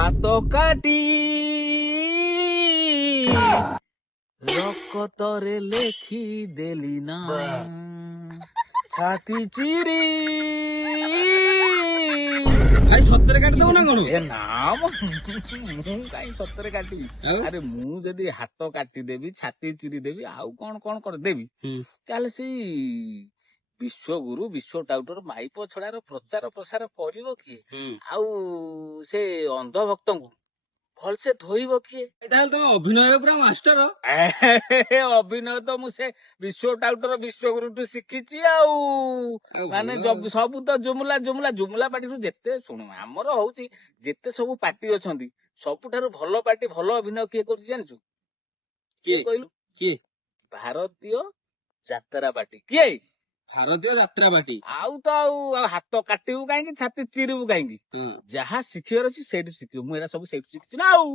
ହାତ କାଟି ରକତରେ ଲେଖିଦେଲି ନା ଛାତି ଚିରି ଭାଇ ସତରେ କାଟିଦବ ନା କଣ? ଏ ନା ମ, ମୁଁ କାହିଁ ସତରେ କାଟିବି? ଆଉ? ଆରେ ମୁଁ ଯଦି ହାତ କାଟିଦେବି ଛାତି ଚିରି ଦେବି ଆଉ କଣ କଣ କରିଦେବି ତାହେଲେ ସେଇ ବିଶ୍ୱଗୁରୁ ବିଶ୍ୱ ଟାଉଟର ମାଇପ ଛଡାର ପ୍ରଚାର ପ୍ରସାର କରିବ କିଏ? ଆଉ ସେ ଅନ୍ଧ ଭକ୍ତଙ୍କୁ ଭଲସେ ଧୋଇବ କିଏ? ତାହେଲେ ତମେ ଅଭିନୟରେ ପୁରା ମାଷ୍ଟର। ଅଭିନୟ ତ ମୁଁ ସେ ବିଶ୍ୱ ଟାଉଟର ବିଶ୍ୱଗୁରୁଠୁ ଶିଖିଛି ଆଉ ମାନେ ସବୁ ତ ଜୁମୁଲା ପାର୍ଟିରୁ ଯେତେ ଶୁଣୁ ଆମର ହଉଛି ଯେତେ ସବୁ ପାର୍ଟି ଅଛନ୍ତି ସବୁଠାରୁ ଭଲ ପାର୍ଟି ଭଲ ଅଭିନୟ କିଏ କରୁଛି ଜାଣିଛୁ? କିଏ କହିଲୁ? କିଏ? ଭାରତୀୟ ଯାତ୍ରା ପାର୍ଟି। କିଏ? ଭାରତୀୟ ଯାତ୍ରା ପାର୍ଟି। ଆଉ ହାତ କାଟିବୁ କାହିଁକି ଛାତି ଚିରିବୁ କାହିଁକି? ଯାହା ଶିଖିବାର ଅଛି ସେଇଠୁ ଶିଖିବୁ। ମୁଁ ଏରା ସବୁ ସେଇଠୁ ଶିଖିଛି ନା ଆଉ।